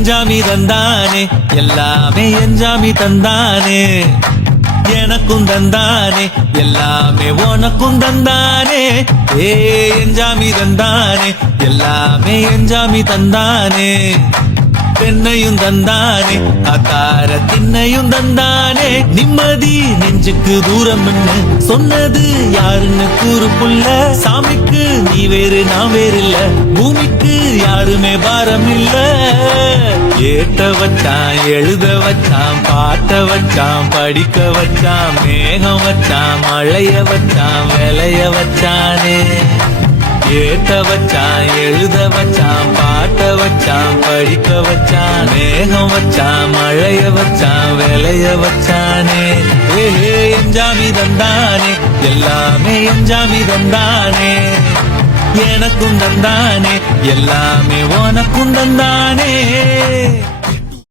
எஞ்சாமி தந்தானே எல்லாமே எஞ்சாமி தந்தானே எனக்கும் தந்தானே எல்லாமே உனக்கும் தந்தானே ஏ எஞ்சாமி தந்தானே எல்லாமே எஞ்சாமி தந்தானே பெண்ணையும் தந்தானே அத்தார திண்ணையும் தந்தானே நிம்மதி நெஞ்சுக்கு தூரம் சொன்னது யாருன்னு கூறு புள்ள சாமிக்கு நீ வேறு நான் வேறு இல்ல பூமிக்கு யாருமே பாரம் இல்ல ஏத்த வச்சான் எழுத வச்சான் பாட்ட வச்சான் படிக்க வச்சான் மேகம் வச்சான் மழைய வச்சான் விளைய வச்சானே ஏத்த வச்சான் எழுத வச்சான் பாட்ட வச்சான் படிக்க வச்சான் மேகம் வச்சான் மழைய வச்சான் விளைய வச்சானே ஏ எஞ்சாமி தந்தானே எல்லாமே எஞ்சாமி தந்தானே எனக்கும் தந்தானே எல்லாமே உனக்கும் தந்தானே